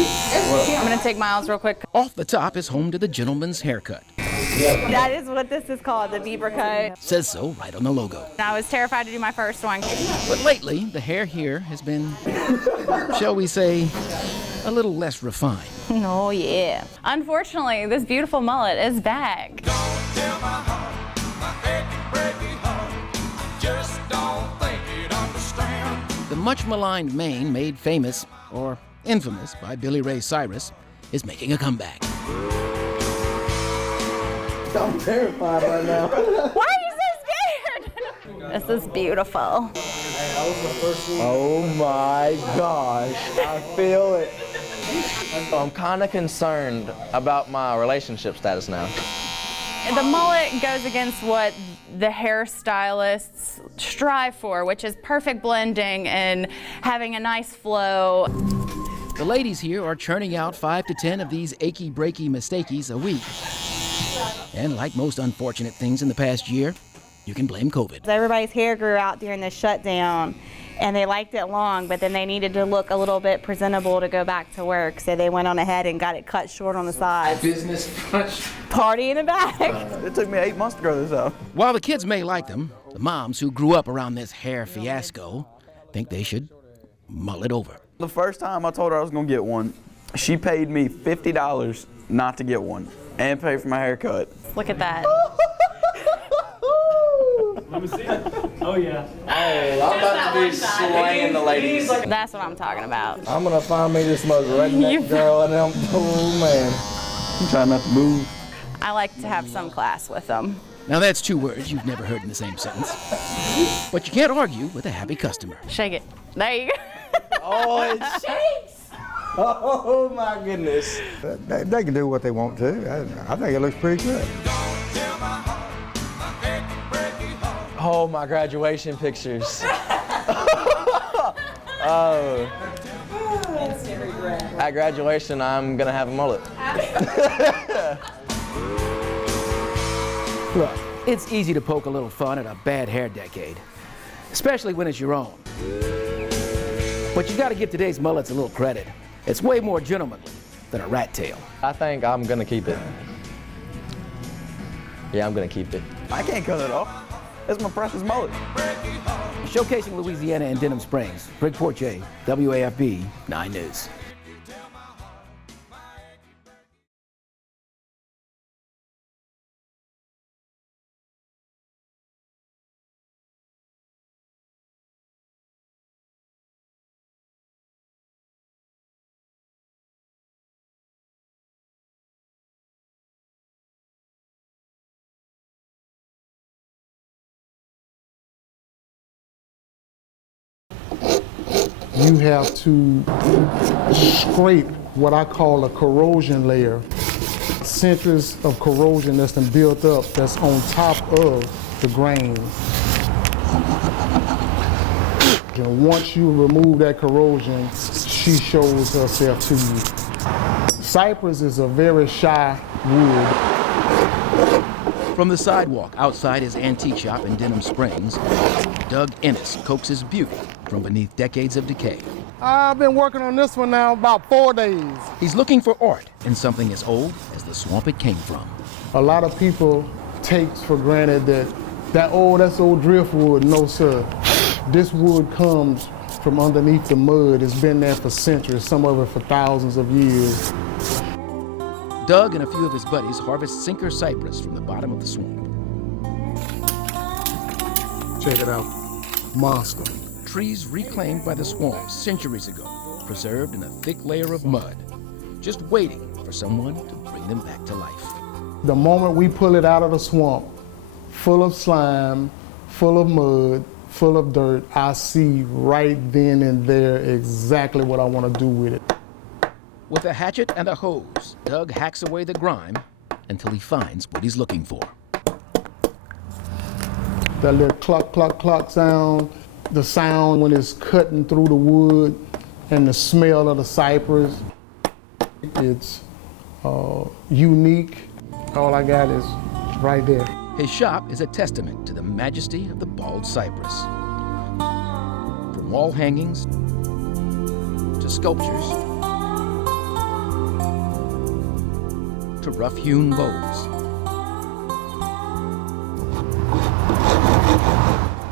I'm gonna take Miles real quick. Off the top is home to the gentleman's haircut. That is what this is called, the Bieber cut. Says so right on the logo. I was terrified to do my first one. But lately, the hair here has been, shall we say, a little less refined. Oh yeah. Unfortunately, this beautiful mullet is back. The much maligned mane made famous, or infamous, by Billy Ray Cyrus, is making a comeback. I'm terrified right now. Why are you so scared? This is beautiful. Oh my gosh, I feel it. I'm kind of concerned about my relationship status now. The mullet goes against what the hairstylists strive for, which is perfect blending and having a nice flow. The ladies here are churning out 5 to 10 of these achy, breaky mistakeys a week. And like most unfortunate things in the past year, you can blame COVID. Everybody's hair grew out during the shutdown, and they liked it long, but then they needed to look a little bit presentable to go back to work, so they went on ahead and got it cut short on the sides. Business Party in the back. It took me 8 months to grow this out. While the kids may like them, the moms who grew up around this hair fiasco think they should mull it over. The first time I told her I was gonna get one, she paid me $50 not to get one and pay for my haircut. Look at that. Let me see it. Oh, yeah. Hey, I'm about to be slaying the ladies. That's what I'm talking about. I'm gonna find me this most redneck girl and I'm, oh man. I'm trying not to move. I like to have some class with them. Now that's 2 words you've never heard in the same sentence. But you can't argue with a happy customer. Shake it. There you go. Oh, it shakes. Oh my goodness. They can do what they want to. I think it looks pretty good. Oh, my graduation pictures. Oh. At graduation, I'm gonna have a mullet. Look, it's easy to poke a little fun at a bad hair decade, especially when it's your own. But you gotta give today's mullets a little credit. It's way more gentlemanly than a rat tail. I think I'm gonna keep it. Yeah, I'm gonna keep it. I can't cut it off. It's my precious mullet. Showcasing Louisiana and Denham Springs, Greg Portier, WAFB 9 News. You have to scrape what I call a corrosion layer. Centuries of corrosion that's been built up that's on top of the grain. And once you remove that corrosion, she shows herself to you. Cypress is a very shy wood. From the sidewalk outside his antique shop in Denham Springs, Doug Ennis coaxes beauty from beneath decades of decay. I've been working on this one now about 4 days. He's looking for art in something as old as the swamp it came from. A lot of people take for granted that's old driftwood. No, sir. This wood comes from underneath the mud. It's been there for centuries, some of it for thousands of years. Doug and a few of his buddies harvest sinker cypress from the bottom of the swamp. Check it out. Monster. Trees reclaimed by the swamp centuries ago, preserved in a thick layer of mud, just waiting for someone to bring them back to life. The moment we pull it out of the swamp, full of slime, full of mud, full of dirt, I see right then and there exactly what I want to do with it. With a hatchet and a hose, Doug hacks away the grime until he finds what he's looking for. That little cluck, cluck, cluck sound, the sound when it's cutting through the wood, and the smell of the cypress. It's unique. All I got is right there. His shop is a testament to the majesty of the bald cypress. From wall hangings to sculptures to rough-hewn bowls.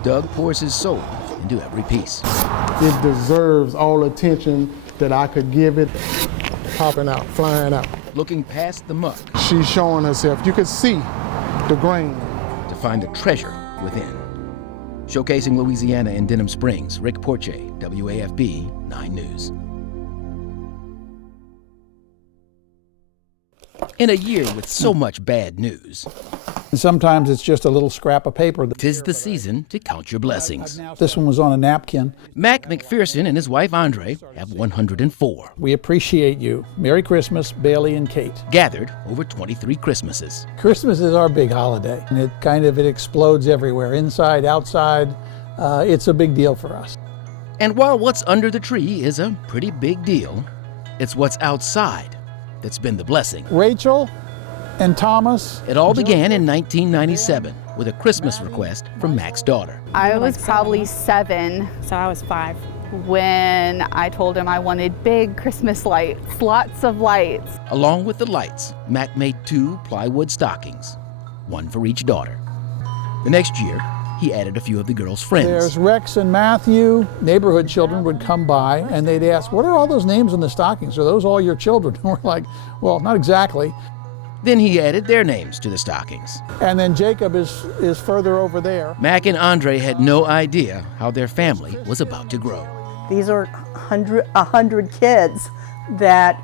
Doug pours his soul into every piece. It deserves all attention that I could give it. Popping out, flying out. Looking past the muck She's showing herself. You can see the grain. to find the treasure within. Showcasing Louisiana in Denham Springs, Rick Porche, WAFB 9 News. In a year with so much bad news, Sometimes it's just a little scrap of paper. 'tis the season to count your blessings. This one was on a napkin. Mac McPherson and his wife Andre have 104. We appreciate you. Merry Christmas, Bailey and Kate. Gathered over 23 Christmases. Christmas is our big holiday, and it explodes everywhere, inside, outside. It's a big deal for us. And while what's under the tree is a pretty big deal, it's what's outside that's been the blessing. Rachel and Thomas. It all began in 1997 with a Christmas request from Mac's daughter. I was probably 7 So I was 5. when I told him I wanted big Christmas lights, lots of lights. Along with the lights, Mac made 2 plywood stockings, one for each daughter. The next year, he added a few of the girls' friends. There's Rex and Matthew. Neighborhood children would come by and they'd ask, what are all those names in the stockings? Are those all your children? And we're like, well, not exactly. Then he added their names to the stockings. And then Jacob is further over there. Mac and Andre had no idea how their family was about to grow. These are 100 kids that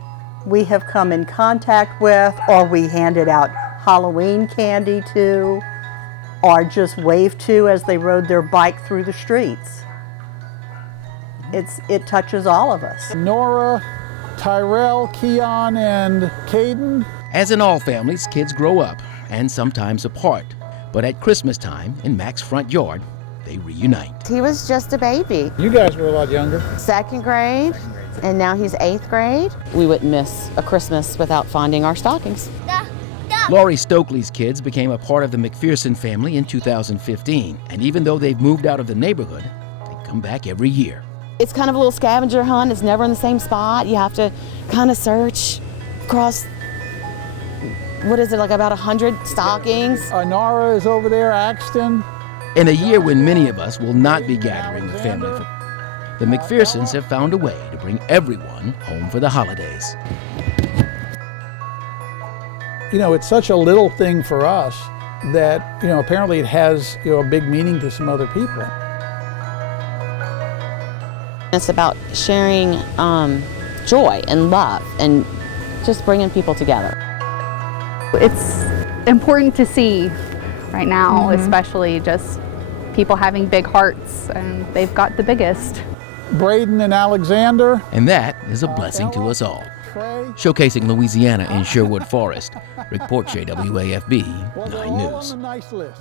we have come in contact with, or we handed out Halloween candy to, or just waved to as they rode their bike through the streets. It touches all of us. Nora, Tyrell, Keon, and Caden. As in all families, kids grow up, and sometimes apart. But at Christmas time, in Mac's front yard, they reunite. He was just a baby. You guys were a lot younger. 2nd grade, and now he's 8th grade. We wouldn't miss a Christmas without finding our stockings. Laurie Stokely's kids became a part of the McPherson family in 2015, and even though they've moved out of the neighborhood, they come back every year. It's kind of a little scavenger hunt. It's never in the same spot. You have to kind of search across, what is it, like about 100 stockings? Nara is over there, Axton. In a year when many of us will not be gathering with family, the McPhersons have found a way to bring everyone home for the holidays. You know, it's such a little thing for us that, apparently it has, a big meaning to some other people. It's about sharing joy and love and just bringing people together. It's important to see right now, especially just people having big hearts, and they've got the biggest. Braden and Alexander. And that is a blessing to us all. Showcasing Louisiana in Sherwood Forest, Rick Porche, WAFB 9 News. On the nice list.